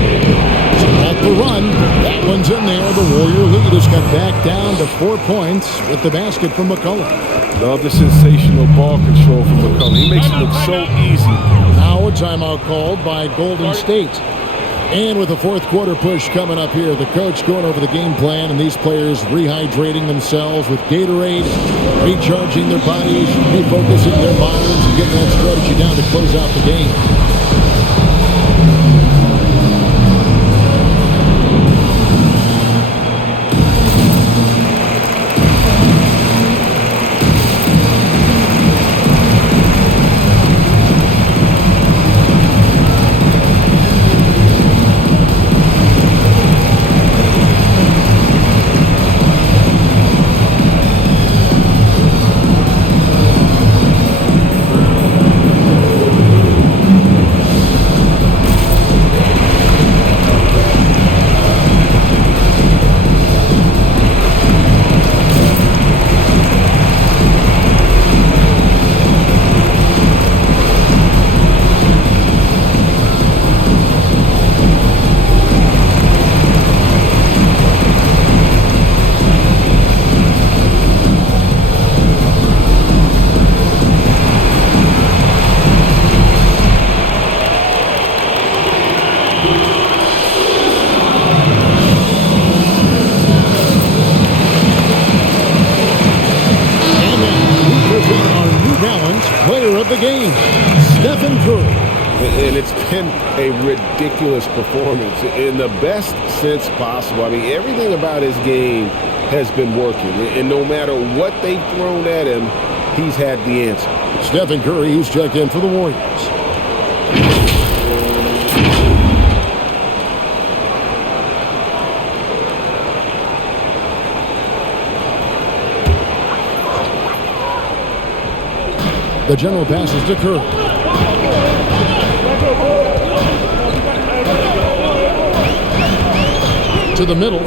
Off the run. That one's in there. The Warrior lead has got back down to 4 points with the basket from McCollum. Love the sensational ball control from McCollum. He makes it look so easy. Now a timeout called by Golden State. And with the fourth quarter push coming up here, the coach going over the game plan and these players rehydrating themselves with Gatorade, recharging their bodies, refocusing their minds, and getting that strategy down to close out the game. And it's been a ridiculous performance in the best sense possible. I mean, everything about his game has been working. And no matter what they've thrown at him, he's had the answer. Stephen Curry, who's checked in for the Warriors. The general passes to Curry. To the middle.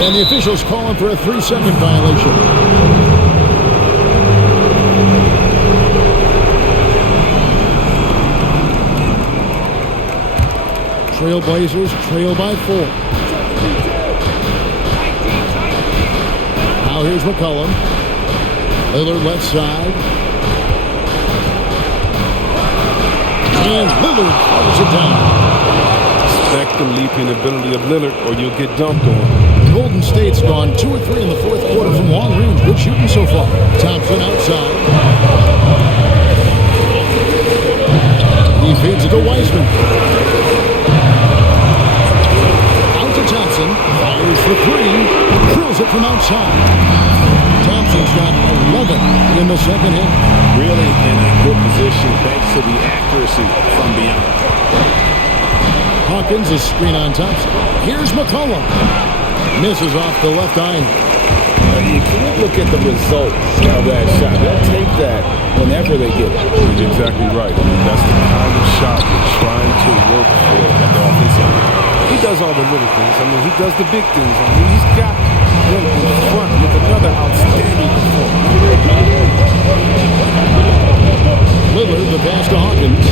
And the officials calling for a 3-second violation. Trailblazers trail by 4. Now here's McCollum. Lillard left side. And Lillard throws it down. Respect the leaping ability of Lillard or you'll get dumped on. Golden State's gone 2 or 3 in the fourth quarter from long range. Good shooting so far. Thompson outside. He feeds it to Wiseman. Out to Thompson. Fires for 3. Drills it from outside. Thompson's got 11 in the second half. Really in a good position thanks to the accuracy from beyond. Hawkins is screen on Thompson. Here's McCollum. Misses off the left eye. You can't look at the results of that shot. They'll take that whenever they get it. You're exactly right. I mean, that's the kind of shot you're trying to work for at the offensive end. He does all the little things. I mean, he does the big things. I mean, he's got them in front with another outstanding performance. Lillard, the pass to Hawkins.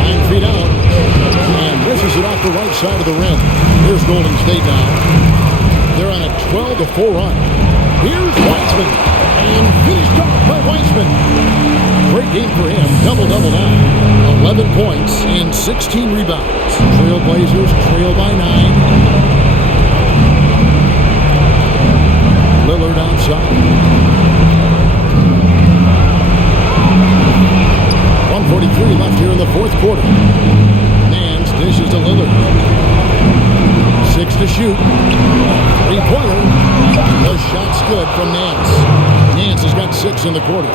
9 feet out. And misses it off the right side of the rim. 4 run. Here's Weissman. And finished off by Weissman. Great game for him. Double-double now. 11 points and 16 rebounds. Trailblazers trail by 9. Lillard outside. 1:43 left here in the fourth quarter. Nance dishes to Lillard. 6 to shoot. 3-pointer. The shot's good from Nance. Nance has got 6 in the quarter.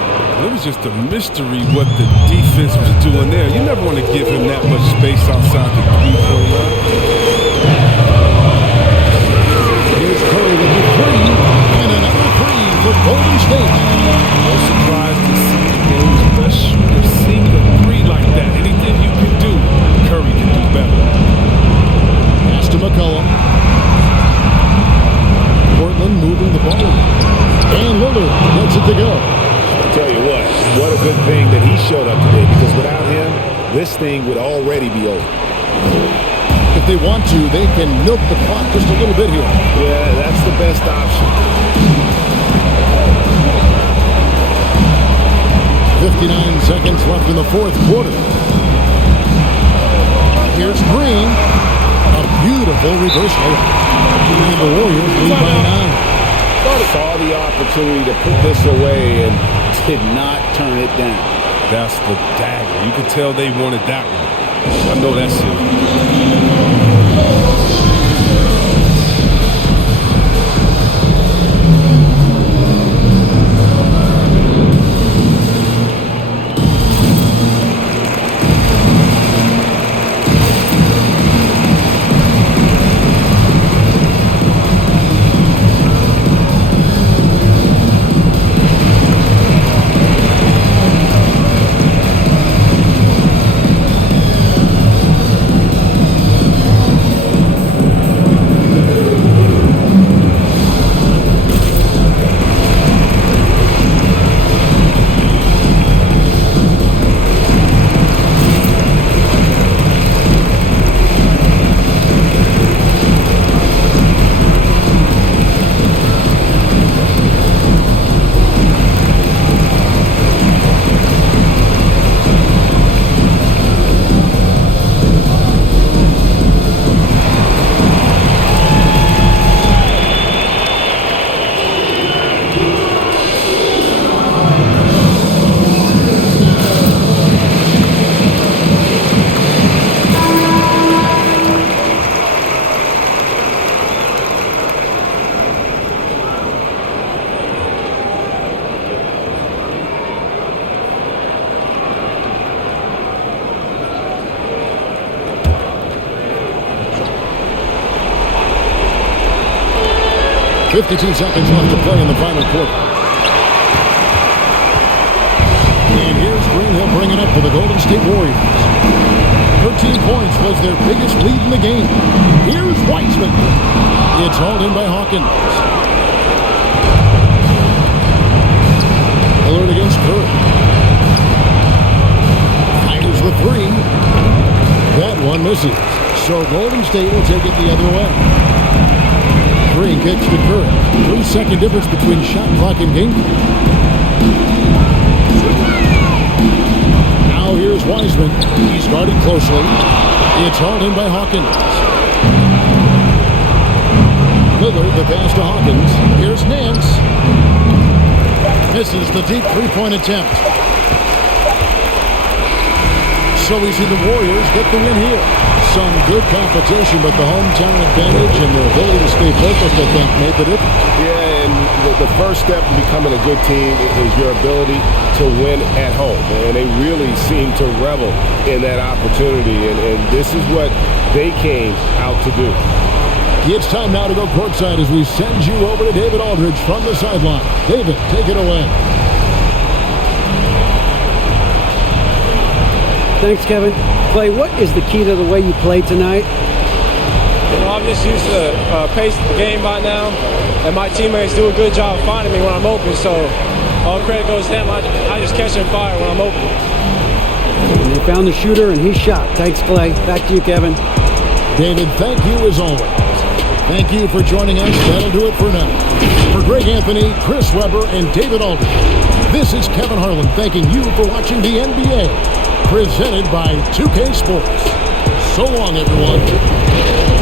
It was just a mystery what the defense was doing there. You never want to give him that much space outside the 3-point line. Here's Curry with the 3, and another 3 for Golden State. No surprise to see the game's best shooter sink a 3 like that. Anything you can do, Curry can do better. Pass to McCollum. Portland moving the ball. And Lillard gets it to go. Tell you what a good thing that he showed up today, because without him, this thing would already be over. If they want to, they can milk the clock just a little bit here. Yeah, that's the best option. 59 seconds left in the fourth quarter. Here's Green. A beautiful reverse layup. And the Warriors lead by 9. Saw the opportunity to put this away and did not turn it down. That's the dagger. You could tell they wanted that one. I know that's it. 52 seconds left to play in the final quarter. And here's Green. He'll bring it up for the Golden State Warriors. 13 points was their biggest lead in the game. Here's Weissman. It's hauled in by Hawkins. Lillard against Curry. Fires the 3. That one misses. So Golden State will take it the other way. Green kicks to Curry. 3-second difference between shot clock and game. Now here's Weissman. He's guarded closely. It's hauled in by Hawkins. Lillard, the pass to Hawkins. Here's Nance. Misses the deep three-point attempt. So we see the Warriors get the win here. Some good competition, but the hometown advantage and the ability to stay focused, I think, made the difference. Yeah, and the first step in becoming a good team is your ability to win at home. And they really seem to revel in that opportunity. And this is what they came out to do. It's time now to go courtside as we send you over to David Aldridge from the sideline. David, take it away. Thanks, Kevin. Clay, what is the key to the way you played tonight? I'm just used to pace the game by now, and my teammates do a good job finding me when I'm open, so all credit goes to them. I just catch them fire when I'm open. And they found the shooter, and he shot. Thanks, Clay. Back to you, Kevin. David, thank you as always. Thank you for joining us. That'll do it for now. For Greg Anthony, Chris Webber, and David Aldridge, this is Kevin Harlan thanking you for watching the NBA, presented by 2K Sports. So long, everyone.